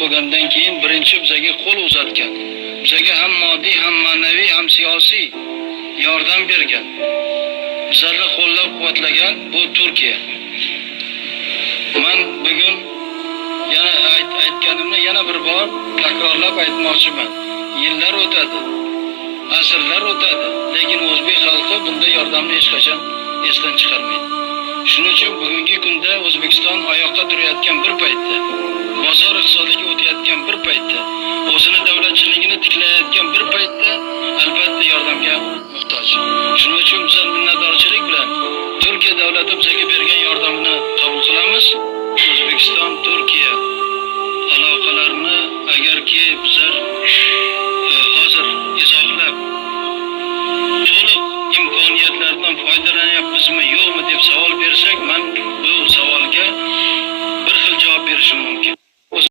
bo'lgandan keyin birinchi bizga qo'l uzatgan. Bizga ham moddiy, ham ma'naviy, ham siyosiy yordam bergan. Bizlarni qo'llab-quvvatlagan bu Turkiya. Men bugun yana aytganimni yana bir bor takrorlab aytmoqchiman. Yillar o'tadi, asrlar o'tadi, lekin o'zbek xalqi bunday yordamni hech qachon esdan chiqarmaydi. Shuning uchun bugungi kunda O'zbekiston oyoqqa turayotgan bir paytda bozor